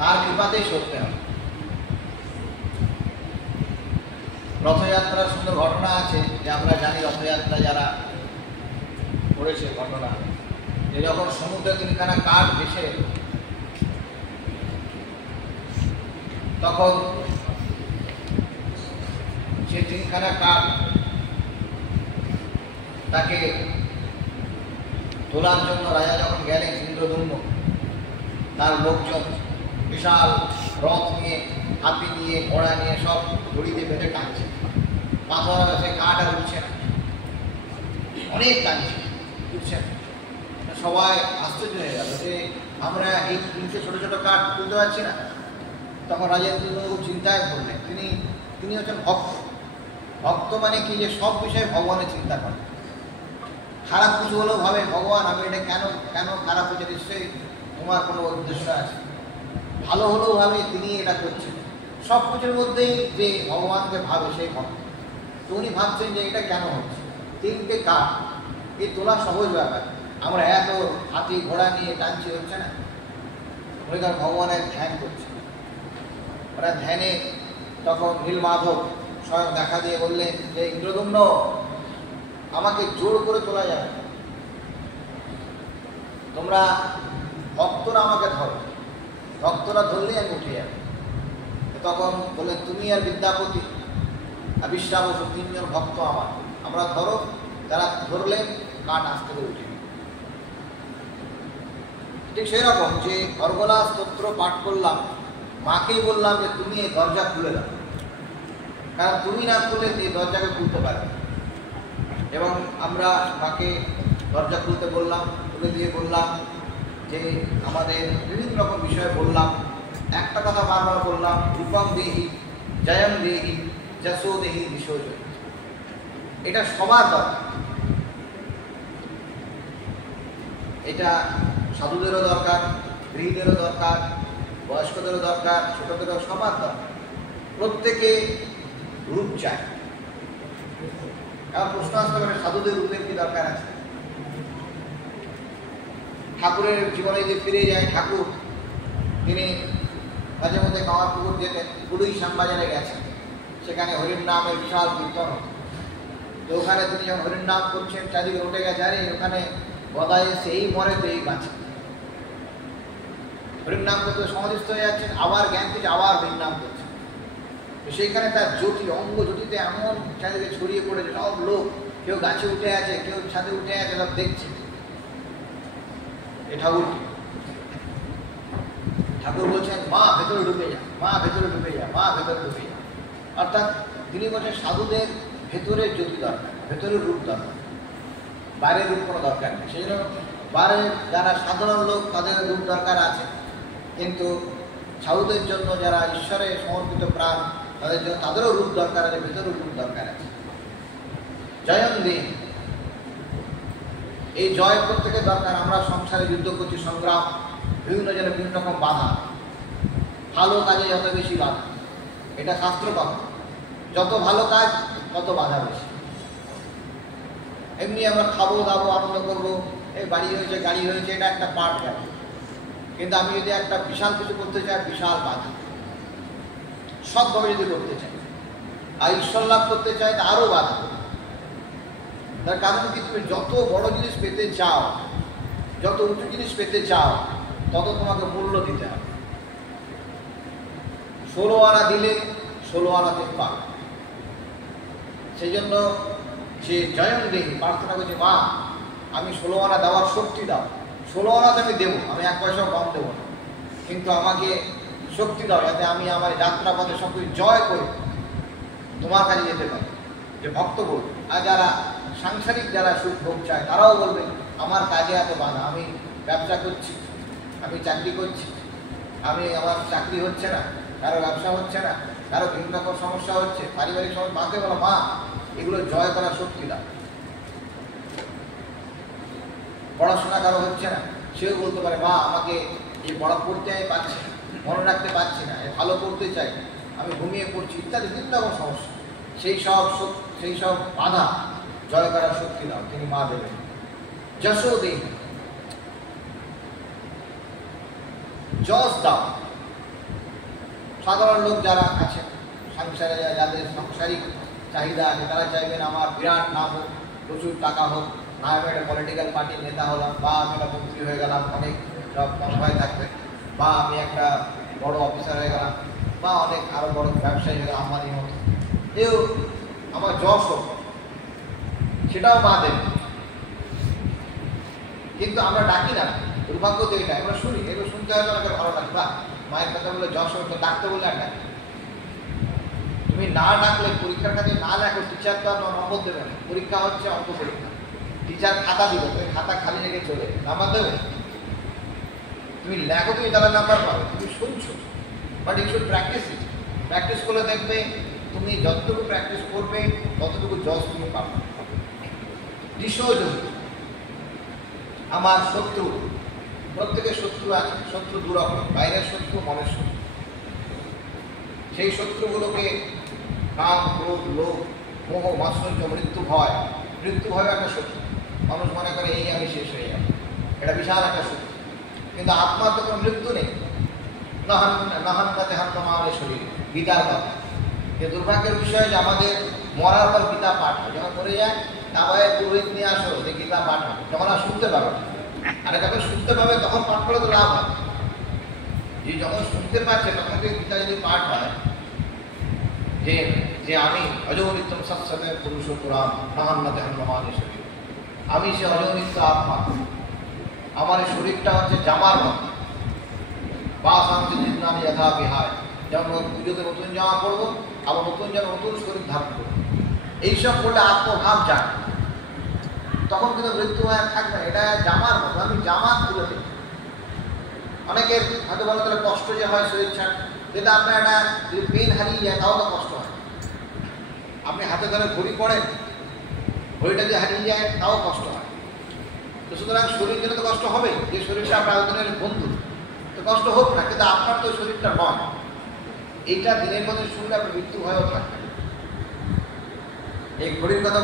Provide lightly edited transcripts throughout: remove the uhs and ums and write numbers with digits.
তার কৃপাতেই সরতে হবে। রথযাত্রার সুন্দর ঘটনা আছে যে আমরা জানি, রথযাত্রা যারা করেছে ঘটনা, যে যখন সমুদ্রে তিনখানা কাঠ ভেসে তখন সে তিনখানা কাঠ তাকে তোলার জন্য রাজা যখন গেলেন, ইন্দ্রদম্ন তার লোকজন বিশাল রথ নিয়ে, হাতি নিয়ে, ঘোড়া নিয়ে সব দড়িতে বেঁধে টানছে, পাথর আছে, কাঠ আর উঠছে না, অনেক টানছে, উঠছে না। সবাই আশ্চর্য হয়ে গেল যে আমরা এই তিনটে ছোট ছোট কাঠ তুলতে পারছি না। তখন রাজা ইন্দ্রদম্ন চিন্তায় পড়লেন। তিনি হচ্ছেন ভক্ত। ভক্ত মানে কি, যে সব বিষয়ে ভগবানের চিন্তা করে। খারাপ কিছু হলেও ভাবে ভগবান আমি এটা কেন কেন খারাপ হয়েছে, নিশ্চয়ই তোমার কোনো উদ্দেশ্য আছে। ভালো হলেও ভাবে তিনি এটা করছেন। সব কিছুর মধ্যেই যে ভগবানকে ভাবে সেই ভক্ত। তো উনি ভাবছেন যে এটা কেন হচ্ছে, তিনটে কাঠ এই তোলা সহজ ব্যাপার, আমরা এত হাতি ঘোড়া নিয়ে টানছি, হচ্ছে না। উনি তার ভগবানের ধ্যান করছে। ওরা ধ্যানে তখন নীলমাধব স্বয়ং দেখা দিয়ে বললেন যে ইন্দ্রদম্ন, আমাকে জোর করে তোলা যাবে, তোমরা ভক্তরা আমাকে ধরো, ভক্তরা ধরলেই আমি উঠে যাবে। তখন বললেন তুমি আর বিদ্যাপতি আর বিশ্বাবসু তিনজন ভক্ত আমার, আমরা ধরো। তারা ধরলেন, কাঠ আস্তে করে উঠে। ঠিক সেই রকম যে অর্গলা স্তোত্র পাঠ করলাম, মাকেই বললাম যে তুমি এই দরজা খুলে দাও, কারণ তুমি না খুলে এই দরজাকে খুলতে পারবে। এবং আমরা মাকে দরজা খুলতে বললাম, খুলে দিয়ে বললাম যে আমাদের বিভিন্ন রকম বিষয়ে বললাম। একটা কথা বারবার বললাম, রূপম দেহি, জয়ম দেহি, যশো দেহি, বিশ্বজয়। এটা সবার দরকার, এটা সাধুদেরও দরকার, গৃহীদেরও দরকার, বয়স্কদেরও দরকার, ছোটদেরও, সবার দরকার। প্রত্যেকে রূপ চায়। এখন প্রশ্ন আসতে পারে সাধুদের রূপের কি দরকার আছে? ঠাকুরের জীবনে যে ফিরে যায়, ঠাকুর তিনি মাঝে মধ্যে কামারপুকুর যেতেন, পুরুই শ্যামবাজারে গেছেন, সেখানে হরির নামের বিশাল কীর্তন। তো ওখানে তিনি যখন হরির নাম করছেন, চারিদিকে উঠে গেছে, আরে ওখানে গদায় সেই মরে তো এই গাছে। হরির নাম করতে সমাধিস্থ হয়ে যাচ্ছেন, আবার জ্ঞান থেকে আবার হরির নাম করছেন। সেইখানে তার জটি, অঙ্গ জটিতে এমন চারিদিকে ছড়িয়ে পড়েছে, সব লোক, কেউ গাছে উঠে আছে, কেউ ছাদে উঠে আছে, সব দেখছে। এ ঠাকুর বলছেন মা ভেতরে ঢুকে যা, মা ভেতরে ঢুকে যা, মা ভেতরে ঢুকে যা। অর্থাৎ তিনি বলছেন সাধুদের ভেতরের জ্যোতি দরকার, ভেতরের রূপ দরকার, বাইরের রূপ কোনো দরকার নেই। সেই জন্য বাইরে যারা সাধারণ লোক তাদের রূপ দরকার আছে, কিন্তু সাধুদের জন্য যারা ঈশ্বরে সমর্পিত প্রাণ, তাদের জন্য তাদেরও রূপ দরকার আছে, ভেতরের রূপ দরকার আছে। জয়ম দিন, এই জয় প্রত্যেকের দরকার। আমরা সংসারে যুদ্ধ করছি, সংগ্রাম, বিভিন্ন জনের বিভিন্ন রকম বাধা, ভালো কাজে যত বেশি বাধা, এটা শাস্ত্র কথা। যত ভালো কাজ তত বাধা বেশি। এমনি আমরা খাবো দাবো, আনন্দ করবো, এই বাড়ি হয়েছে, গাড়ি হয়েছে, এটা একটা পার্ট গেল। কিন্তু আমি যদি একটা বিশাল কিছু করতে চাই, বিশাল বাধা। সবভাবে যদি করতে চাই আর ঈশ্বর লাভ করতে চাই, তা আরও বাধা। তার কারণ কি, তুমি যত বড় জিনিস পেতে চাও, যত উঁচু জিনিস পেতে চাও, তত তোমাকে মূল্য দিতে হবে। 16 আনা দিলে 16 আনাতে পাবে। সেই জন্য যে জয়ম দেহি প্রার্থনা করছে, মা আমি 16 আনা দেওয়ার শক্তি দাও। 16 আনাতে আমি দেবো, আমি 1 পয়সাও কম দেবো না, কিন্তু আমাকে শক্তি দাও যাতে আমি আমার যাত্রা পথে সব কিছু জয় করি, তোমার কাছে যেতে পারি। যে ভক্ত বলবে। আর যারা সাংসারিক যারা সুখ ভোগ চায়, তারাও বলবে আমার কাজে এত বাধা, আমি ব্যবসা করছি, আমি চাকরি করছি, আমার চাকরি হচ্ছে না, কারো ব্যবসা হচ্ছে না, কারো বিভিন্ন রকম সমস্যা হচ্ছে, পারিবারিক সমস্যা, মাকে বলো মা এগুলো জয় করার শক্তি দাও। পড়াশোনা কারো হচ্ছে না, সেও বলতে পারে মা আমাকে এই পড়া পড়তে আমি পারছি না, মনে রাখতে পারছি না, ভালো করতে চাই, আমি ঘুমিয়ে পড়ছি, ইত্যাদি বিভিন্ন রকম সমস্যা। সেই সব বাধা জয় করার শক্তি দাও, তিনি মা দেবেন। যশো দেই, যশ দাও, সাধারণ লোক যারা আছে, সংসারে যাদের সাংসারিক চাহিদা আছে, তারা চাইবেন আমার বিরাট নাম হোক, প্রচুর টাকা হোক, না আমি একটা পলিটিক্যাল পার্টির নেতা হলাম, বা আমি একটা মন্ত্রী হয়ে গেলাম, অনেক সব কনভয় থাকবে, বা আমি একটা বড় অফিসার হয়ে গেলাম, বা অনেক আরও বড় ব্যবসায়ী হয়ে গেলাম আমারই মতো, এও আমার যশ হোক, সেটাও মা দেবে। কিন্তু আমরা ডাকি না, দুর্ভাগ্য তো এটা, আমরা শুনি, এগুলো শুনতে হয়তো আমাকে ভালো লাগে, বা মায়ের কথা বলে যশ হোক, ডাকতে বললে আর ডাকি। তুমি না ডাকলে, পরীক্ষার কাছে না লেখো, টিচার তো আর নম্বর দেবে না। পরীক্ষা হচ্ছে অঙ্ক পরীক্ষা, টিচার খাতা দিবে, তুমি খাতা খালি রেখে চলে নাম্বার দেবে? তুমি লেখো, তুমি তারা নাম্বার পাবে, তুমি শুনছো, but you should practice it. Practice করে দেখবে, তুমি যতটুকু প্র্যাকটিস করবে ততটুকু যশ তুমি পাবে। দিশোজনী, আমার শত্রু, প্রত্যেকের শত্রু আছে, শত্রু দুরকম, বাইরের শত্রু, মনের শত্রু। সেই শত্রুগুলোকে কাম, ক্রোধ, লোভ, মোহ, মাৎসর্য, মৃত্যু ভয়। মৃত্যু ভয় একটা শত্রু, মানুষ মনে করে এই আমি শেষ হয়ে যাবো, এটা বিশাল একটা শত্রু। কিন্তু আত্মার তো কোনো মৃত্যু নেই। নাহান্নাতে হান্নামানের শরীর, গীতার কথা। যে দুর্ভাগ্যের বিষয় যে আমাদের মরার পর গীতা পাঠ হয়, যখন মরে যায় তারপরে পুরোহিত নিয়ে আসো যে গীতা পাঠ হবে, যখন আর শুনতে পাবে, আর যখন শুনতে পাবে তখন পাঠ করে তো লাভ হয়। যে যখন শুনতে পাচ্ছে তখন গীতা যদি পাঠ হয় যে যে আমি অজনিত্যম সৎসবে পুরুষ পুরাণ নাহান্নাতে হান্নামানের শরীর, আমি সে অজনিত্য আত্মা, আমার এই শরীরটা হচ্ছে জামার মতো, বাসান্তি জিন্নানি যথা বিহায়, যেমন পুজোতে নতুন জামা পরবো, আবার নতুন যেন নতুন শরীর ধারণ করবো, এইসব করলে আত্মভাব যাক, তখন কিন্তু মৃত্যু হয় থাকবে না। এটা জামার মতো, আমি জামা তুলে দিই। অনেকের হয়তো বলে তাহলে কষ্ট যে হয় শরীর ছাড়, যেটা আপনার একটা যদি পেন হারিয়ে যায় তাও তো কষ্ট হয়। আপনি হাতে ধরে ঘড়ি পড়েন, ঘড়িটা যদি হারিয়ে যায় তাও কষ্ট হয়। তো সুতরাং শরীর জন্য তো কষ্ট হবে, যে শরীরটা আপনার একজনের বন্ধু, তো কষ্ট হোক না, কিন্তু আপনার তো শরীরটা নয়। এইটা দিনের মধ্যে শুনলে আপনার মৃত্যু হয়েও থাকবে। এই ঘড়ির কথা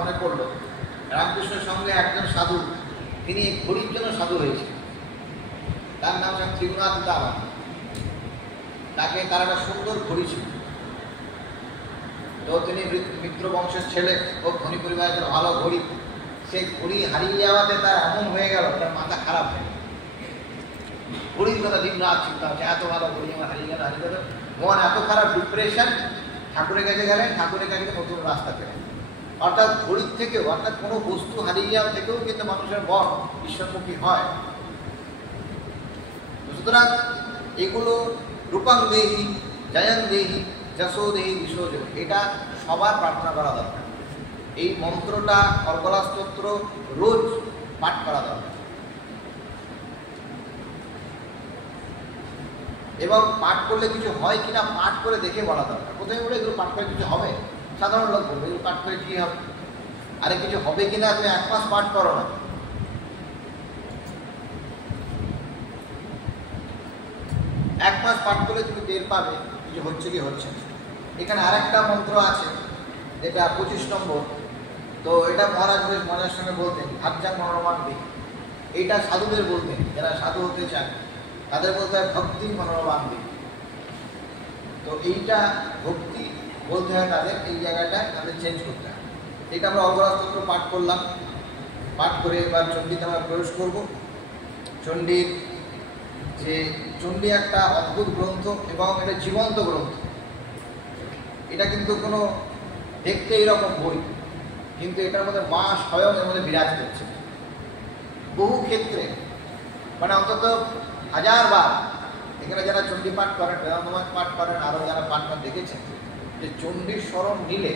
মনে পড়লো, রামকৃষ্ণের সঙ্গে একজন সাধু, তিনি ঘড়ির জন্য সাধু হয়েছে, তার নাম হচ্ছে ত্রিগুণাথ দামা। তাকে তার একটা সুন্দর ঘড়ি ছিল, তো তিনি মিত্র বংশের ছেলে, ও ধনী পরিবারের ভালো ঘড়ি, সে ঘড়ি হারিয়ে যাওয়াতে তার এমন হয়ে গেল, তার মাথা খারাপ হয়ে গেল। ঘড়ির কথা দিন রাত চিন্তা হচ্ছে, এত ভালো ঘড়ি আমার হারিয়ে গেল, মন এত খারাপ, ডিপ্রেশন। ঠাকুরের কাছে গেলেন, ঠাকুরের কাছে নতুন রাস্তা পেলেন। অর্থাৎ ঘড়ির থেকেও, অর্থাৎ কোনো বস্তু হারিয়ে যাওয়া থেকেও কিন্তু মানুষের মন ঈশ্বরমুখী হয়। সুতরাং এগুলো রূপাং দেহি, জয়ং দেহি, যশো দেহি, দিশোজ, এটা সবার প্রার্থনা করা দরকার। এই মন্ত্রটা, কর্কলা স্তোত্র রোজ পাঠ করা দরকার। এবং পাঠ করলে কিছু হয় কিনা পাঠ করে দেখে বলা দরকার। কোথায় বলে এগুলো পাঠ করে কিছু হবে? সাধারণ লোক বলবে এগুলো পাঠ করে কী হবে, আরে কিছু হবে কিনা তুমি 1 মাস পাঠ করো না, 1 মাস পাঠ করলে তুমি টের পাবে কিছু হচ্ছে কি হচ্ছে। এখানে আরেকটা মন্ত্র আছে যেটা 25 নম্বর, তো এটা মহারাজ বেশ মজার সঙ্গে বলতেন, ভাজ্যাং মনোরমান দিক। এইটা সাধুদের বলতেন, যারা সাধু হতে চান তাদের বলতে হয় ভক্তি মনোরমান দিক। তো এইটা ভক্তি বলতে হয় তাদের, এই জায়গাটা তাদের চেঞ্জ করতে হয়। এটা আমরা অগরাস্তন্ত্র পাঠ করলাম, পাঠ করে এবার চণ্ডীতে আমরা প্রবেশ করব। চণ্ডীর যে চণ্ডী একটা অদ্ভুত গ্রন্থ এবং এটা জীবন্ত গ্রন্থ। এটা কিন্তু কোনো দেখতে এইরকম বই, কিন্তু এটার মধ্যে মা স্বয়ং এর মধ্যে বিরাজ করছে বহু ক্ষেত্রে, মানে অন্তত 1000 বার। এখানে যারা চণ্ডী পাঠ করেন, বেদান্তময় পাঠ করেন, আরও যারা পাঠ করেন দেখেছেন যে চণ্ডীর স্মরণ নিলে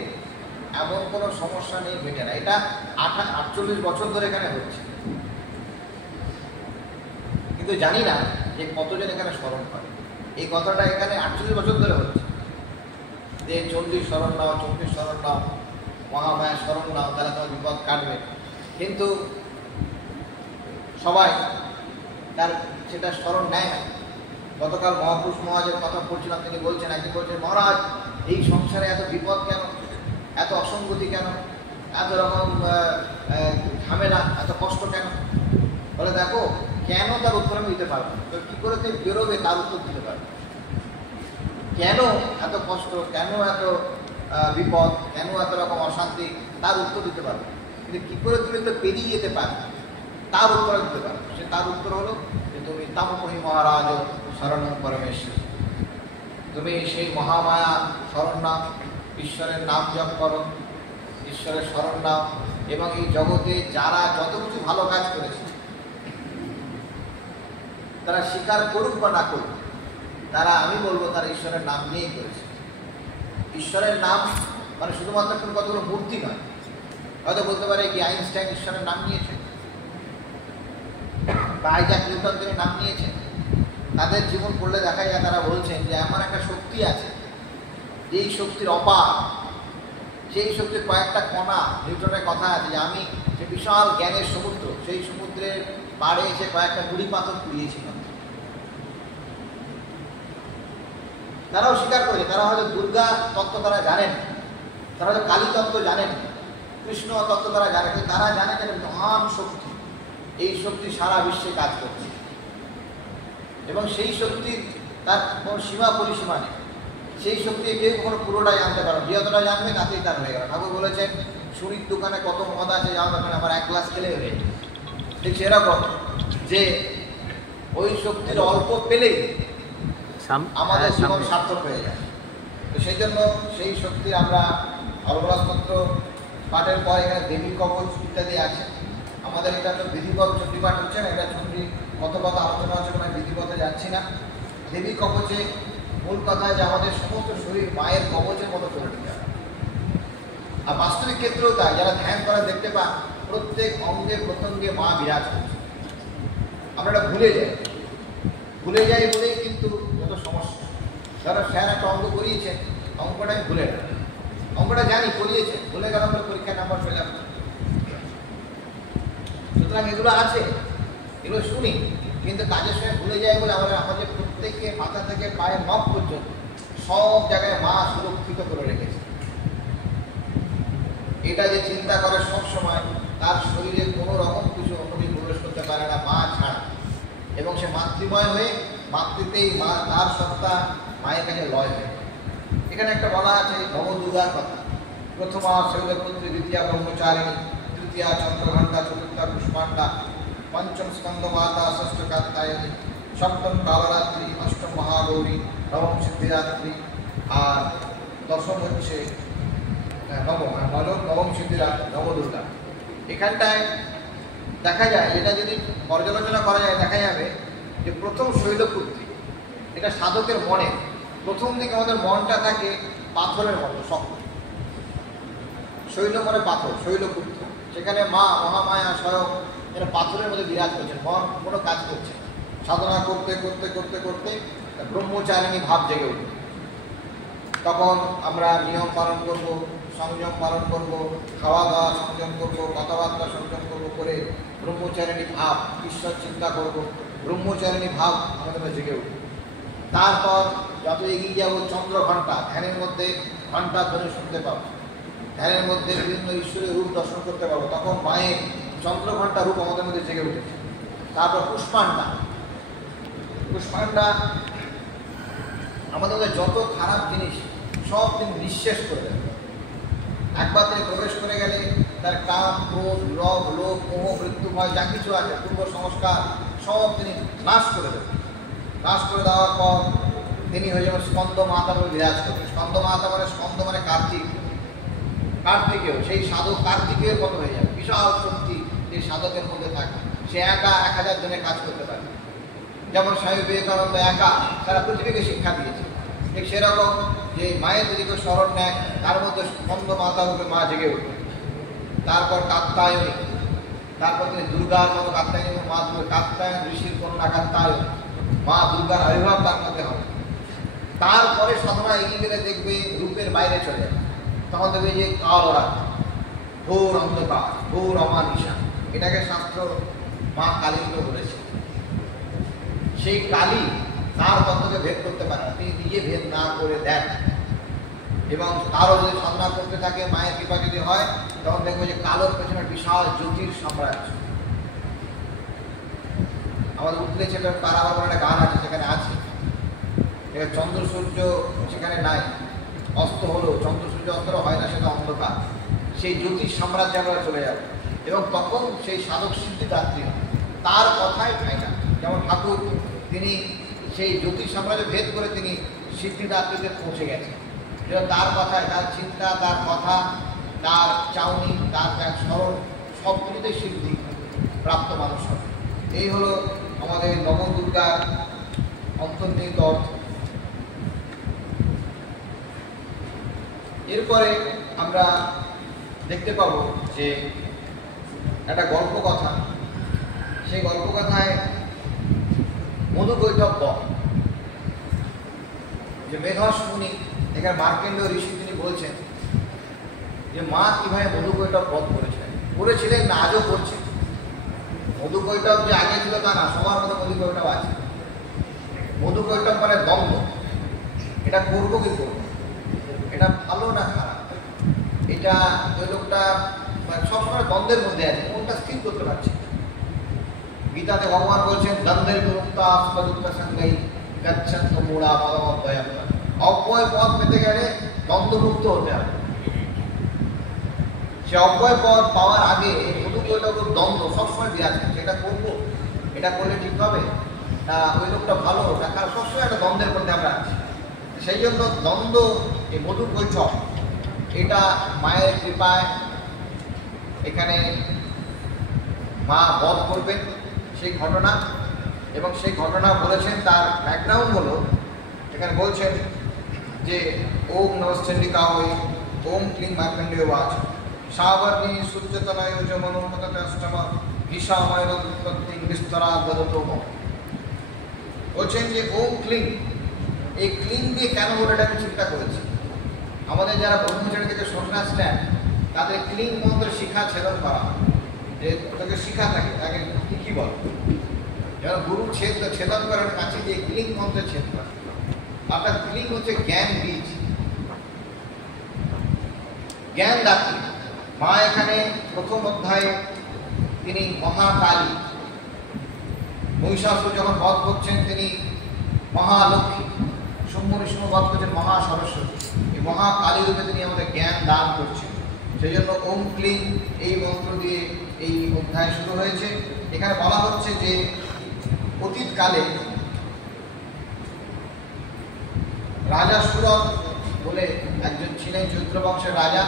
এমন কোনো সমস্যা নেই, মেটে না। এটা 48 বছর ধরে এখানে হচ্ছে, কিন্তু জানি না যে কতজন এখানে স্মরণ করে। এই কথাটা এখানে 48 বছর ধরে হচ্ছে যে চণ্ডীর স্মরণ নাও, চণ্ডীর স্মরণ নাও, মহামায়ার স্মরণ নাও, তাহলে তোমার বিপদ কাটবে। কিন্তু সবাই তার সেটা স্মরণ নেয় না। গতকাল মহাপুরুষ মহারাজের কথা পড়ছিলাম, তিনি বলছেন, একদিন বলছেন, মহারাজ এই সংসারে এত বিপদ কেন, এত অসঙ্গতি কেন, এত রকম ঝামেলা, এত কষ্ট কেন? বলে দেখো কেন, তার উত্তর আমি দিতে পারবো, তো কী করে তুমি বেরোবে তার উত্তর দিতে পারবে। কেন এত কষ্ট, কেন এত বিপদ, কেন এত রকম অশান্তি, তার উত্তর দিতে পারবে। কিন্তু কী করে তুমি তো পেরিয়ে যেতে পারবে তার উত্তর দিতে পারবে। সে তার উত্তর হলো যে তুমি তামপহি মহারাজ শরণম পরমেশ্বর, তুমি সেই মহামায়া স্মরণ নাও, ঈশ্বরের নাম জপ করো, ঈশ্বরের স্মরণ নাও, এবং এই জগতে যারা যত কিছু ভালো কাজ করেছে তারা স্বীকার করুক বা না করুক, তারা আমি বলবো তারা ঈশ্বরের নাম নিয়েই করেছে। ঈশ্বরের নাম মানে শুধুমাত্র কোন কতগুলো মূর্তি নয়। হয়তো বলতে পারে কি আইনস্টাইন ঈশ্বরের নাম নিয়েছে, বা আইজাক নিউটন তিনি নাম নিয়েছেন। তাদের জীবন পড়লে দেখা যায় তারা বলছেন যে এমন একটা শক্তি আছে, যেই শক্তির অপার, সেই শক্তির কয়েকটা কণা। নিউটনের কথা আছে যে আমি যে বিশাল জ্ঞানের সমুদ্র, সেই সমুদ্রের পাড়ে এসে কয়েকটা নুড়ি পাথর কুড়িয়েছিলাম। তারাও স্বীকার করেছে, তারা হয়তো দুর্গা তত্ত্ব তারা জানেন, তারা হয়তো কালী তত্ত্ব জানেন, কৃষ্ণ তত্ত্ব তারা জানেন, কিন্তু তারা জানেন যে মহান শক্তি, এই শক্তি সারা বিশ্বে কাজ করছে, এবং সেই শক্তির তার কোনো সীমা পরিসীমা নেই। সেই শক্তি কেউ কখনো পুরোটাই জানতে পারো, যতটা জানবে তাতেই তার হয়ে গেল। ঠাকুর বলেছেন সুরির দোকানে কত মদ আছে যাওয়া দোকানে আমার এক গ্লাস খেলে হয়ে। ঠিক সেরকম যে ওই শক্তির অল্প পেলেই আমাদের জীবন সার্থক হয়ে যায়। তো সেই জন্য সেই শক্তির আমরা অলগ্রাস্তন্ত্র পাঠের পর এখানে দেবী কবচ ইত্যাদি আছে। আমাদের এটা তো বিধিবদ্ধ চণ্ডীপাঠ হচ্ছে না, এটা চণ্ডী কত কথা আলোচনা হচ্ছে, মানে বিধিবদ্ধে যাচ্ছি না। দেবী কবচে মূল কথা যে আমাদের সমস্ত শরীর মায়ের কবচের মতো করে নিতে হবে। আর বাস্তবিক ক্ষেত্রেও তাই, যারা ধ্যান করে দেখতে পান প্রত্যেক অঙ্গে প্রত্যঙ্গে মা বিরাজ করছে। আমরা এটা ভুলে যাই বলেই কিন্তু যত সমস্যা। ধরো স্যার একটা অঙ্ক করিয়েছেন, অঙ্কটা আমি ভুলে গেলাম, অঙ্কটা জানি করিয়েছেন, ভুলে গেলাম বলে পরীক্ষার নাম্বার পেলাম। সুতরাং এগুলো আছে, এগুলো শুনি, কিন্তু কাজের সময় ভুলে যায় বলে আমাদের প্রত্যেককে মাথা থেকে পায়ের নখ পর্যন্ত সব জায়গায় মা সুরক্ষিত করে রেখেছে। এটা যে চিন্তা করে সব সময় তার শরীরে কোনো রকম কিছু অন্যদিন প্রবেশ করতে পারে না মা ছাড়া, এবং সে মাতৃময় হয়ে মাতৃতেই মা তার সত্তা মায়ের কাছে লয় হয়। এখানে একটা বলা আছে নবদুর্গার কথা। প্রথমা শৈলপুত্রী, দ্বিতীয়া ব্রহ্মচারিণী, তৃতীয়া চন্দ্রঘণ্টা, চতুর্থা পুষ্পাণ্ডা, পঞ্চম স্কন্দ মাতা, ষষ্ঠ কাত্যায়নী, সপ্তম কালরাত্রি, অষ্টম মহাগৌরী, নবম সিদ্ধিরাত্রি, আর দশম হচ্ছে নবম সিদ্ধিরাত্রি, নবদুর্গা। এখানটায় দেখা যায়, এটা যদি পর্যালোচনা করা যায় দেখা যাবে যে প্রথম শৈলপুত্রী, এটা সাধকের মনে প্রথম দিকে আমাদের মনটা থাকে পাথরের মতো শক্ত। শৈল মানে পাথর, শৈলপুত্র, সেখানে মা মহামায়া স্বয়ং এটা পাথরের মধ্যে বিরাজ করছেন, মন কোনো কাজ করছে। সাধনা করতে করতে করতে করতে ব্রহ্মচারিণী ভাব জেগে উঠবে। তখন আমরা নিয়ম পালন করব, সংযম পালন করব, খাওয়া দাওয়া সংযম করব, কথাবার্তা সংযম করব, করে ব্রহ্মচারিণী ভাব, ঈশ্বর চিন্তা করব, ব্রহ্মচারিণী ভাব আমাদের জেগে উঠবে। তারপর যত এগিয়ে যাব চন্দ্রঘণ্টা, ধ্যানের মধ্যে ঘণ্টা ধরে শুনতে পাবো, ধ্যানের মধ্যে বিভিন্ন ঈশ্বরের রূপ দর্শন করতে পারবো। তখন মায়ের চন্দ্রঘণ্টা রূপ আমাদের মধ্যে জেগে উঠেছে। তারপর পুষ্পাণ্ডা, পুষ্পাণ্ডা আমাদের মধ্যে যত খারাপ জিনিস সব তিনি নিঃশেষ করে দেন। একবার তিনি প্রবেশ করে গেলে তার কাম, ক্রোধ, লোভ, মোহ, মৃত্যু, ভয় যা কিছু আছে, পূর্ব সংস্কার সব তিনি নাশ করে দেবেন। নাশ করে দেওয়ার পর তিনি হয়ে যাবেন স্কন্দ মাতা বলে বিরাজ করবেন। স্কন্দ মাতা মানে, স্কন্দ মানে কার্তিক, কার্তিকেয়, সেই সাধক কার্তিকের মতো হয়ে যাবে। বিশাল শক্তি যে সাধকের মধ্যে থাকে, সে একা 1000 জনের কাজ করতে পারে। যেমন স্বামী বিবেকানন্দ একা সারা পৃথিবীকে শিক্ষা দিয়েছে, ঠিক সেরকম যে মায়ের যদি কেউ স্মরণ নেয় তার মধ্যে স্কন্দ মাতা রূপে মা জেগে উঠবে। তারপর কাত্যায়নী, তারপর তিনি দুর্গার মতো কাত্যায়নী, মা দুর্গা, কাত্যায়ন ঋষির কন্যা কাত্যায়নী, মা দুর্গার আবির্ভাব তার মধ্যে হবে। তারপরে সাধনা এগিয়ে গেলে দেখবে রূপের বাইরে চলে যাবে। তখন দেখবে যে কালরাত্রি, ঘোর অন্ধকার, ঘোর অমানিসা, এটাকে শাস্ত্র মা কালীকে বলেছে। সেই কালী তার তত্ত্বকে ভেদ করতে পারে না, তিনি নিজে ভেদ না করে দেন। এবং তারও যদি সাধনা করতে থাকে, মায়ের কৃপা যদি হয়, তখন দেখবে যে কালোর পেছনে বিশাল জ্যোতির সাম্রাজ্য। আমাদের উঠলে সেটা পারাবার একটা গান আছে, সেখানে আছে চন্দ্র সূর্য সেখানে নাই, অস্ত হলো, চন্দ্র সূর্য অস্ত হয় না, সেটা অন্ধকার। সেই জ্যোতিষ সাম্রাজ্যে আমরা চলে যাব এবং তখন সেই সাধক সিদ্ধিদাত্রী তার কথাই ফাইনাল। যেমন ঠাকুর তিনি সেই জ্যোতিষ সাম্রাজ্য ভেদ করে তিনি সিদ্ধিদাত্রীতে পৌঁছে গেছেন। তার কথায়, তার চিন্তা, তার কথা, তার চাউনি, তার স্মরণ সবগুলিতে সিদ্ধি প্রাপ্ত মানুষ হবে। এই হলো আমাদের নবদুর্গার অন্তর্নিহিত অর্থ। এরপরে আমরা দেখতে পাবো যে একটা গল্প কথা, সেই গল্প কথায় মধুকৈটব যে মেধস মুনি, এখানে মার্কেন্ডীয় ঋষি তিনি বলছেন যে মা কিভাবে মধুকৈটব বধ করেছিলেন না, আজও করছে। মধুকৈটব যে আগে ছিল তা না, সবার মধ্যে মধুকৈটব আছে। মধুকৈটব মানে দ্বন্দ্ব, এটা করবো কি করবো, এটা ভালো না খারাপ, এটা ওই লোকটা সবসময় দ্বন্দ্বের মধ্যে আছে, কোনটা স্থির করতে পারছে। গীতাতে ভগবান বলছেন দ্বন্দ্বের বিমুক্তা আস্পদুক্তা সঙ্গেই গচ্ছন্ত মূঢ়া পদমদ্বয়। অব্যয় পদ পেতে গেলে দ্বন্দ্বমুক্ত হতে হবে। সে অব্যয় পদ পাওয়ার আগে মধুকৈটব দ্বন্দ্ব সবসময় বিরাজ করছে, এটা করবো, এটা করলে ঠিক হবে না, ওই লোকটা ভালো না খারাপ, সবসময় একটা দ্বন্দ্বের মধ্যে আমরা আছি। সেই জন্য দ্বন্দ্ব, এই মধুকৈটব, এটা মায়ের কৃপায় এখানে মা বধ করবেন সেই ঘটনা। এবং সেই ঘটনা বলেছেন, তার ব্যাকগ্রাউন্ড হলো, এখানে বলছেন যে ওম নমশ্চন্ডিকা ওই ওম ক্লিং মার্কণ্ডেয় বাচ সাবর্ণী সূর্যতনয় মনোমততে অষ্টম ঈশাময় উৎপত্তি বিস্তরা গদতম। বলছেন যে ওম ক্লিং, এই ক্লিং দিয়ে কেন বলে এটা আমি চিন্তা করেছি। আমাদের যারা ব্রহ্মচারী থেকে সন্ন্যাস নেন তাদের ক্লিং মন্ত্র শিক্ষা ছেদন করা, যে ওটাকে শিখা থাকে, তাকে কি বল, যেন গুরু ছেদন করার কাছে দিয়ে ক্লিং মন্ত্রে ছেদ করে। অর্থাৎ ক্লিং হচ্ছে জ্ঞান বীজ, জ্ঞান দাত্রী মা। এখানে প্রথম অধ্যায়ে তিনি মহাকালী, মহিষাসুর যখন বধ করছেন তিনি মহালক্ষ্মী, শুম্ভ নিশুম্ভ বধ করছেন মহা সরস্বতী, এই মহাকালী রূপে তিনি আমাদের জ্ঞান দান করছেন। সেই জন্য ওম ক্লিং এই মন্ত্র দিয়ে এই অধ্যায় শুরু হয়েছে। এখানে বলা হচ্ছে যে অতীতকালে রাজা সুরত বলে একজন ছিলেন, চৈত্র বংশের রাজা।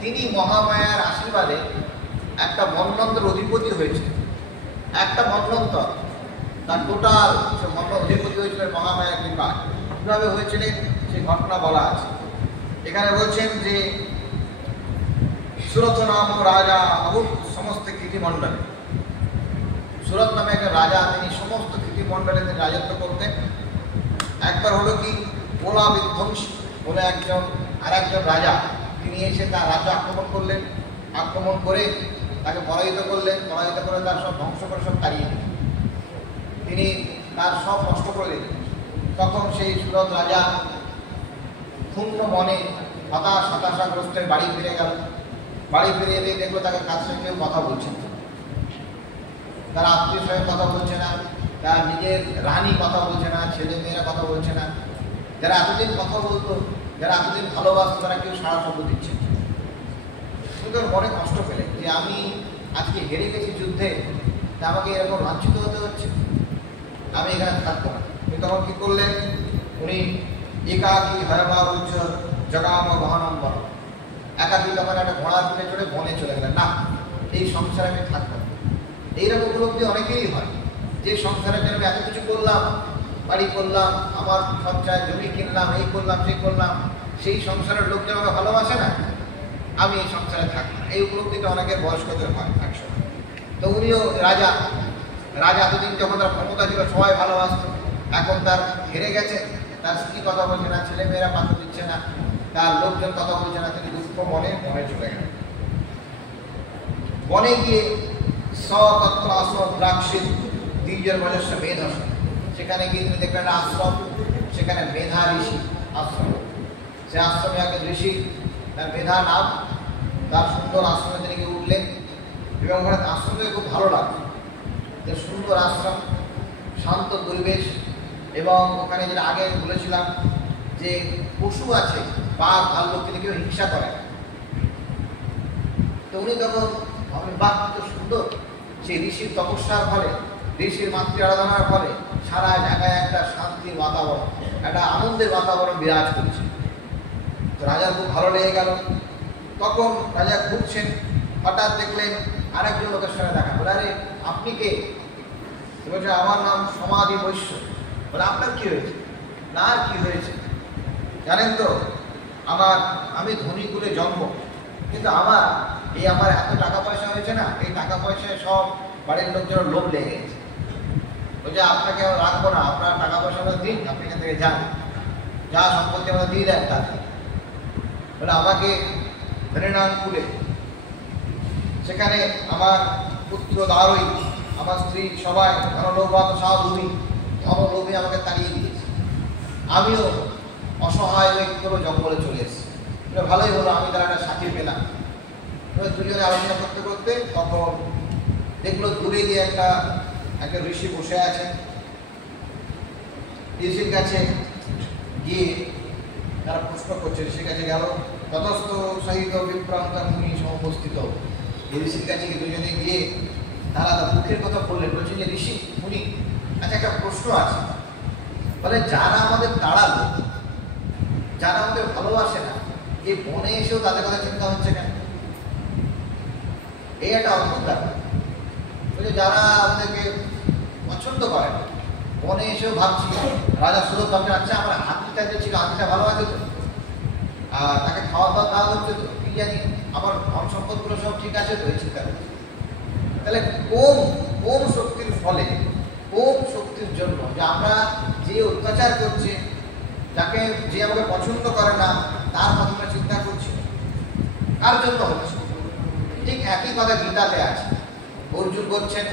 তিনি মহামায়ার আশীর্বাদে একটা মন্বন্তর অধিপতি হয়েছে, একটা মন্বন্তর তার টোটাল অধিপতি হয়েছিলেন মহামায়ার কৃপা। কীভাবে হয়েছিলেন সেই ঘটনা বলা আছে। এখানে বলছেন যে সুরত নাম রাজা অভূত সমস্ত কৃতিমণ্ডলে, সুরত নামে একটা রাজা, তিনি সমস্ত কৃতিমণ্ডলে তিনি রাজত্ব করতেন। একবার হলো কি ওলা বিধ্বংসী বলে আর একজন রাজা, তিনি এসে তার রাজ্য আক্রমণ করলেন, আক্রমণ করে তাকে পরাজিত করলেন, পরাজিত করে তার সব ধ্বংস করে সব তাড়িয়ে দিলেন, তিনি তার সব নষ্ট করে দিলেন। তখন সেই সুরত রাজা ক্ষুণ্ণ মনে হতাশাগ্রস্তের বাড়ি ফিরে গেল। বাড়ি ফিরে এলে দেখলো তাকে কাছে কেউ কথা বলছে না, তার আত্মীয় সঙ্গে কথা বলছে না, তার নিজের রানী কথা বলছে না, ছেলে মেয়েরা কথা বলছে না। যারা এতদিন কথা বলতো, যারা এতদিন ভালোবাসতো, তারা কেউ সারা শব্দ দিচ্ছে। কিন্তু মনে কষ্ট পেলেন যে আমি আজকে হেরে গেছি যুদ্ধে, তা আমাকে এরকম লাঞ্ছিত হতে হচ্ছে, আমি এখানে থাকবো না। কিন্তু তখন কী করলেন উনি, একাকী হয়বার উচ্চ জগাম মহানম্বর, একাকী তখন একটা ঘোড়ার পিঠে চড়ে বনে চলে গেলেন। না, এই সংসারে আমি থাকবো না। এইরকম উপলব্ধি অনেকেরই হয় যে সংসারের জন্য এত কিছু করলাম, বাড়ি করলাম, আমার খরচায় জমি কিনলাম, এই করলাম সেই করলাম, সেই সংসারের লোকজন আমাকে ভালোবাসে না, আমি এই সংসারে থাকি। এই উপলব্ধিটা অনেকের বয়স্কদের হয় একসময়। তো উনিও রাজা এতদিন যখন তার ক্ষমতা ছিল সবাই ভালোবাসত, এখন তার হেরে গেছে, তার স্ত্রী কথা বলছে না, ছেলে মেয়েরা পাত্র দিচ্ছে না, তার লোকজন কথা বলছে না, তিনি দুঃখ মনে চলে গেলেন। বনে গিয়ে সতত্র আশ্রম দ্রাক্ষিত দ্বিজের বজস্ব মেধস, সেখানে গিয়ে তিনি দেখলেন আশ্রম, সেখানে মেধা ঋষি আশ্রম। সে আশ্রমে একজন ঋষি, তার মেধা নাম, তার সুন্দর আশ্রমে তিনি গিয়ে উঠলেন এবং ওখানে আশ্রমে খুব ভালো লাগলো যে সুন্দর আশ্রম, শান্ত পরিবেশ, এবং ওখানে যেটা আগে বলেছিলাম যে পশু আছে, বাঘ ভাল্লুককে কেউ হিংসা করে না। তো উনি তখন ভাবলেন, বাঘ তো সুন্দর, সেই ঋষির তপস্যার ফলে, ঋষির মাতৃ আরাধনার ফলে সারা জায়গায় একটা শান্তির বাতাবরণ, একটা আনন্দের বাতাবরণ বিরাজ করছে। তো রাজার খুব ভালো লেগে গেল। তখন রাজা ঘুরছেন, হঠাৎ দেখলেন আরেকজন লোকের সঙ্গে দেখা। বলে, আরে আপনি কে? বলছে, আমার নাম সমাধি বৈশ্য। বলে, আপনার কি হয়েছে? না, আর কি হয়েছে জানেন তো, আমি ধনী কুলে জন্ম, কিন্তু আমার এত টাকা পয়সা হয়েছে না, এই টাকা পয়সায় সব বাড়ির লোকজন লোভ লেগে গেছে। বলছে, আপনাকে আমরা রাখবো না, আপনার টাকা পয়সা দিন, আপনি এখান থেকে যান, যা সম্পত্তি আমরা দিয়ে দেন তাতে। বলে, আমাকে ধরেনাথপুরে, সেখানে আমার পুত্র দারই, আমার স্ত্রী সবাই ধনলোভাত সাধুবি, ধনলোভে আমাকে তাড়িয়ে দিয়েছে। আমিও অসহায় হয়ে কোনো জঙ্গলে চলে এসেছি। ভালোই হলো, আমি তার একটা সাথী পেলাম। দুজনে আলোচনা করতে করতে তখন দেখলো দূরে গিয়ে একটা ঋষি বসে আছেন। ঋষির কাছে গিয়ে তারা প্রশ্ন করছে, ঋষির কাছে গেল, ততস্থ সহিত বিপ্রান্ত মুনি সমবস্থিত। এই ঋষির কাছে দুজনে গিয়ে তারা মুখের কথা বললেন, বলছেন যে ঋষি মুনি, আচ্ছা একটা প্রশ্ন আছে। বলে, যারা আমাদের তাড়ালো, যারা আমাদের ভালোবাসে না, এই বনে এসেও তাদের কথা চিন্তা হচ্ছে কেন? এই একটা অদ্ভুত ব্যাপার। বলছে, যারা আমাদেরকে পছন্দ করে না, বনে এসেও ভাবছি। রাজা সুরত ভাবছেন, আচ্ছা আমার হাতিটা যে ছিল, হাতিটা ভালো আছে তো, আর তাকে খাওয়া দাওয়া দেওয়া হচ্ছে তো, কি জানি আমার ধন সম্পদগুলো সব ঠিক আছে তো, এই চিন্তা করছে। তাহলে কোন শক্তির ফলে, কোন শক্তির জন্য যে আমরা যে অত্যাচার করছি, যাকে যে আমাকে পছন্দ করে না, তার কথা আমরা চিন্তা করছি, কার জন্য হচ্ছে? ঠিক একই কথা গীতাতে আছে। অর্জুন বলছেন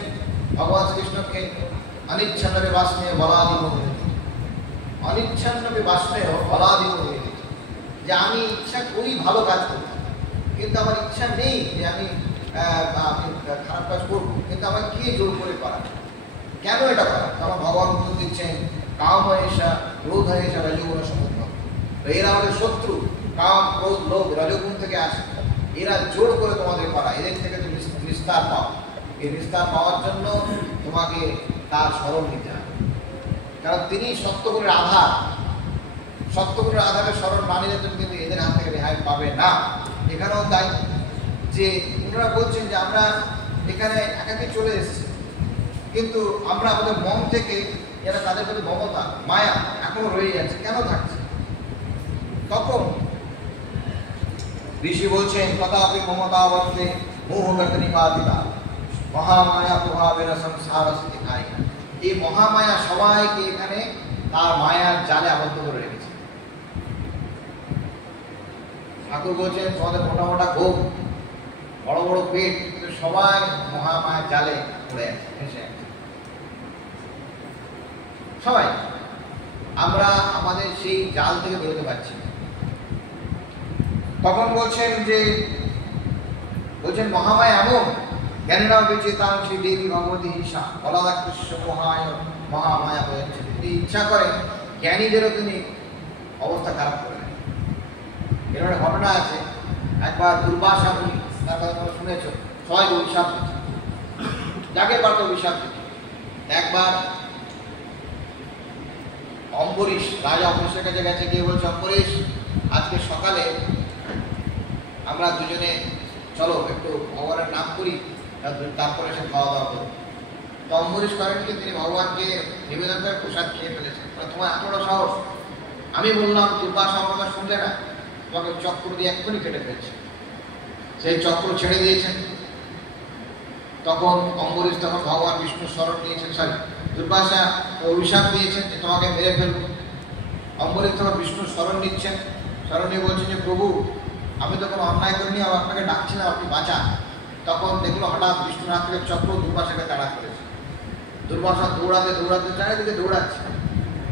ভগবান শ্রীকৃষ্ণকে, অনিচ্ছন্নবে বাষ্ণেয় বলাদিব হয়ে, অনিচ্ছন্নবে বাষ্ণেয় বলাদিব হয়ে, যে আমি ইচ্ছা করি ভালো কাজ করতে, কিন্তু আমার ইচ্ছা নেই যে আমি খারাপ কাজ করবো, কিন্তু আমার কে জোর করে করা? কেন এটা করা? আমার ভগবান উত্তর দিচ্ছেন, কাম এসা ক্রোধ এসা রজগুণ সমুদ্র। এরা আমাদের শত্রু, কাম ক্রোধ লোভ রজগুণ থেকে আসে, এরা জোর করে তোমাদের করা, এদের থেকে তুমি নিস্তার পাও। এই নিস্তার পাওয়ার জন্য তোমাকে তার স্মরণ নিতে হবে, কারণ তিনি সত্যগুণের আধার। সত্যগুণের আধারে স্মরণ না নিলে তুমি কিন্তু এদের হাত থেকে রেহাই পাবে না। এখানেও তাই, যে ওনারা বলছেন যে আমরা এখানে একাকি চলে এসেছি, কিন্তু আমরা আমাদের মন থেকে যারা তাদের প্রতি মমতা মায়া এখনো রয়ে যাচ্ছে, কেন থাকছে? তখন ঋষি বলছেন, তথাপি মমতাবর্তে মোহগত নিপাতিতা মহামায়া প্রভাবের সংসার দেখায়। এই মহামায়া সবাইকে এখানে তার মায়ার জালে আবদ্ধ করে রেখেছে। ঠাকুর বলছেন, তোমাদের মোটা মোটা গোপ, বড় বড় পেট, সবাই মহামায়ার জালে পড়ে আছে, ভেসে আছে সবাই। আমরা আমাদের সেই জাল থেকে বেরোতে পারছি। তখন বলছেন মহামায়া এমন জ্ঞানেরা বিচেতাং শ্রী দেবী ভগবতী ঈশা বলাদাকৃষ্ণ মহামায়া হয়েছে। যদি ইচ্ছা করে জ্ঞানীদেরও তিনি অবস্থা খারাপ করে নেন। এর একটা ঘটনা আছে, একবার দুর্বাসা মুনি, তার কথা তোমরা শুনেছ, সবাই অভিশাপ দিচ্ছে, যাকে পারত অভিশাপ দিচ্ছে। একবার অম্বরীশ রাজা অম্বরীশের কাছে গেছে, গিয়ে বলছে, অম্বরীশ আজকে সকালে আমরা দুজনে চলো একটু ভগবানের নাম করি, তারপরে সে খাওয়া দাওয়া করবো। তো অম্বরীশ করেন কি, তিনি ভগবানকে নিবেদন করে প্রসাদ খেয়ে ফেলেছেন। তোমার এতটা সাহস, আমি বললাম দুর্বাসা আমার কথা শুনলে না, তোমাকে চক্র দিয়ে এক্ষুনি কেটে ফেলছে। সেই চক্র ছেড়ে দিয়েছেন। তখন অম্বরীশ তখন ভগবান বিষ্ণুর স্মরণ নিয়েছেন, দুর্বাসা অভিশাপ দিয়েছেন যে তোমাকে মেরে ফেলবো। অম্বরীশ তখন বিষ্ণুর স্মরণ নিচ্ছেন, স্মরণ নিয়ে বলছেন যে প্রভু আমি তো কোনো অন্যায় করিনি, আপনাকে ডাকছি না, আপনি বাঁচান। তখন দেখলো হঠাৎ বিষ্ণুর হাত থেকে চক্র দুর্বাসাকে তাড়া করেছে। দুর্বাসা দৌড়াতে দৌড়াতে চারিদিকে দৌড়াচ্ছে,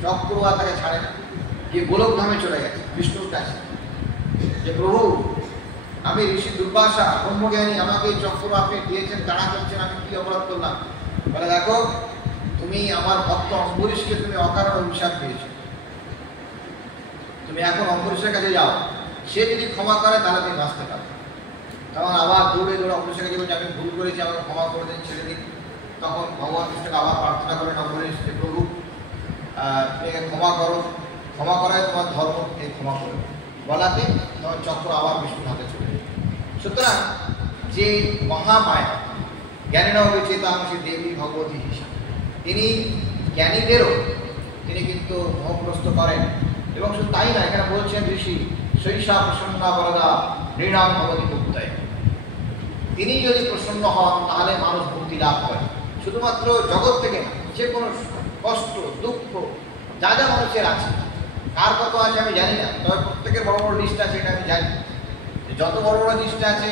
চক্র আর তাকে ছাড়ে না, গিয়ে গোলকধামে চলে গেছে বিষ্ণুর কাছে, যে প্রভু আমি ঋষি দুর্বাসা ব্রহ্মজ্ঞানী, আমাকে এই চক্র আপনি দিয়েছেন, তাড়া করছেন, আমি কি অপরাধ করলাম? বলে, দেখো তুমি আমার ভক্ত অম্বরীশকে তুমি অকারণ অভিশাপ দিয়েছো, তুমি এখন অম্বরীশের কাছে যাও, সে যদি ক্ষমা করে তাহলে তুমি বাঁচতে পারো। তখন আবার দৌড়ে দৌড়ে অম্বরীশের কাছে বলছে আমি ভুল করেছি, আমাকে ক্ষমা করে দিন, ছেড়ে দিন। তখন ভগবান কৃষ্ণকে আবার প্রার্থনা করেন অম্বরীশ যে প্রভু ক্ষমা করো, ক্ষমা করায় তোমার ধর্ম এই ক্ষমা করো, বলাতে তোমার চক্র আবার বিষ্ণুর হাতে চলে যায়। সুতরাং যে মহামায়া জ্ঞানেন অবিচেতাং সে দেবী ভগবতী হিসা, তিনি জ্ঞানীদেরও তিনি কিন্তু মোহগ্রস্ত করেন। এবং শুধু তাই না, এখানে বলছেন ঋষি শৈশা প্রসন্না বরদা নৃণাম ভগবতী মুক্তায়, তিনি যদি প্রসন্ন হন তাহলে মানুষ মুক্তি লাভ করে। শুধুমাত্র জগৎ থেকে না, যে কোনো কষ্ট দুঃখ যা যা মানুষের আছে, কার কত আছে আমি জানি না, তবে প্রত্যেকের বড় বড় লিস্ট আছে এটা আমি জানি। যত বড় বড় লিস্ট আছে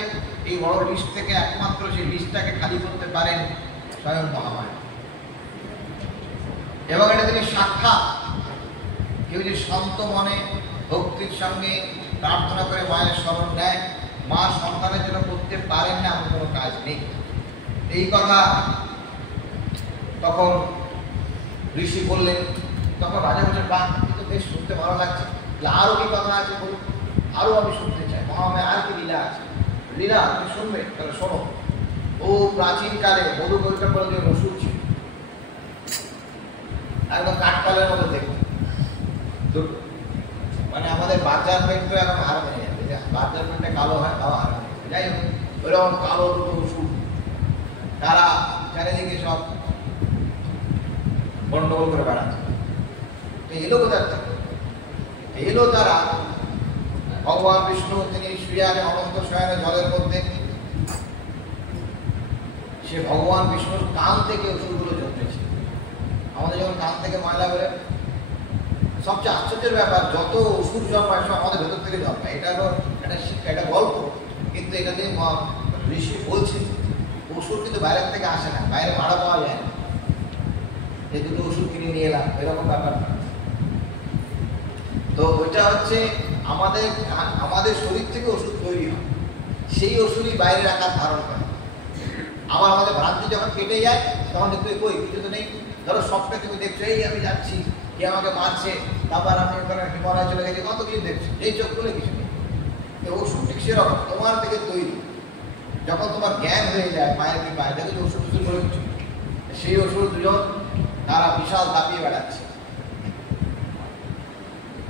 এই বড় লিস্ট থেকে একমাত্র সেই লিস্টটাকে খালি করতে পারেন স্বয়ং মহামায়া। এবং এটা তিনি সাক্ষাৎ, কেউ যদি শান্ত মনে ভক্তির সঙ্গে প্রার্থনা করে মায়ের স্মরণ নেয়, মা সন্তানের জন্য করতে পারেন না এমন কোনো কাজ নেই। এই কথা তখন ঋষি বললেন, তখন রাজা বলছেন বাহ, কিন্তু বেশ শুনতে ভালো লাগছে, আরও কি কথা আছে বলুন, আরও আমি শুনতে চাই, মহামায়া আর কি লীলা আছে। লীলা তুমি শুনবে, তাহলে শোনো। ও প্রাচীনকালে মধু কবিতা বলে যে রসুল ছিল, একদম কাঠকালের মতো দেখুন, দুটো মানে আমাদের বাচ্চার পেন্ট তো এখন হার মেনে যাবে, বাচ্চার পেন্টে কালো হয়, তাও হার মেনে যাবে। যাই হোক, ওইরকম কালো দুটো রসুল, তারা চারিদিকে সব গন্ডগোল করে বেড়াচ্ছে। এলো কোথার থেকে? এলো তারা ভগবান বিষ্ণু, তিনি শুয়ে আছেন অনন্ত শয়নে জলের মধ্যে, সে ভগবান বিষ্ণুর কান থেকে অসুরগুলো জন্মেছে। আমাদের যখন কান থেকে ময়লা বেরোয়, সবচেয়ে আশ্চর্যের ব্যাপার, যত অসুর জন্মায় সব আমাদের ভেতর থেকে জন্মায়। এটা হলো একটা শিক্ষা, একটা গল্প, কিন্তু এটা দিয়ে ঋষি বলছে অসুর কিন্তু বাইরের থেকে আসে না, বাইরে ভাড়া পাওয়া যায় না, এই দুটো ওষুধ কিনে নিয়ে এলাম, এরকম ব্যাপার। তো ওইটা হচ্ছে আমাদের শরীর থেকে ওষুধ তৈরি হয়, সেই ওষুধই বাইরে রাখার ধারণ করে। আবার আমাদের ভ্রান্তি যখন কেটে যায় তখন দেখতে কই কিছু তো নেই। ধরো স্বপ্নে তুমি দেখছো এই আমি যাচ্ছি, কে আমাকে মারছে, তারপর আমি ওখানে হিমালয় চলে গেছি, কত কিছু দেখছি, এই চোখ খুলে কিছু নেই। ওষুধ ঠিক সেরকম তোমার থেকে তৈরি। যখন তোমার জ্ঞান হয়ে যায় মায়ের কি পায়, দেখো যে ওষুধ ওষুধ করে কিছু, সেই ওষুধ দুজন তারা বিশাল দাপিয়ে বেড়াচ্ছে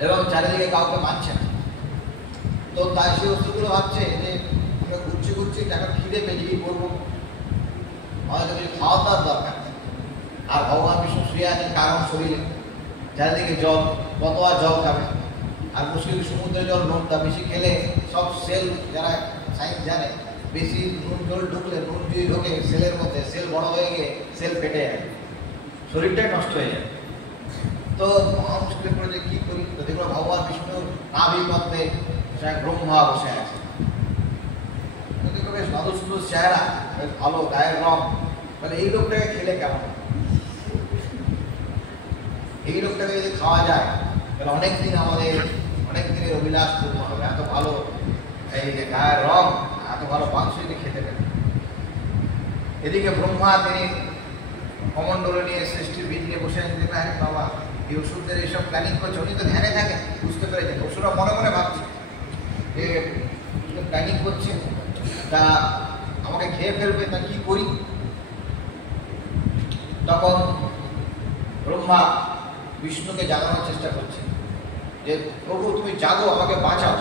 এবং চারিদিকে কাউকে মানছে না। তো তাই সেই ওষুধগুলো ভাবছে যে আমরা ঘুরছি ঘুরছি, টাকা খিদে পেয়েছি, কি করবো, আমাদের কিছু খাওয়া দাওয়ার দরকার। আর ভগবান বিষ্ণু শুয়ে আছেন কারণ শরীরে, চারিদিকে জল, কত আর জল খাবে। আর মুশকিল সমুদ্রের জল নোনটা, বেশি খেলে সব সেল, যারা সায়েন্স জানে, বেশি নুন জল ঢুকলে, নুন যদি ঢোকে সেলের মধ্যে, সেল বড় হয়ে গিয়ে সেল ফেটে যাবে, শরীরটাই নষ্ট হয়ে যাবে। তো মহা মুশকিল করে যে কী করি, তো দেখলো ভগবান বিষ্ণুর নাভিপথে ব্রহ্মা বসে আছে। দেখলো বেশ সুন্দর সুন্দর চেহারা, বেশ ভালো গায়ের রং, মানে এই লোকটাকে খেলে কেমন, এই লোকটাকে যদি খাওয়া যায় তাহলে অনেক দিনের অভিলাষ পূর্ণ হবে। এত ভালো এই যে গায়ের রং, এত ভালো মাংস যদি খেতে পারে। এদিকে ব্রহ্মা তিনি কমণ্ডলে নিয়ে সৃষ্টির বীজ নিয়ে বসে আছেন। দেখলেন আরে বাবা, এই ওষুধদের এইসব প্ল্যানিং করছে, উনি তো ধ্যানে থাকেন, বুঝতে পেরেছেন। ওষুধরা মনে মনে ভাবছে যে প্ল্যানিং করছে, তা আমাকে খেয়ে ফেলবে, তা কি করি। তখন ব্রহ্মা বিষ্ণুকে জাগানোর চেষ্টা করছে যে প্রভু তুমি জাগো, আমাকে বাঁচাও।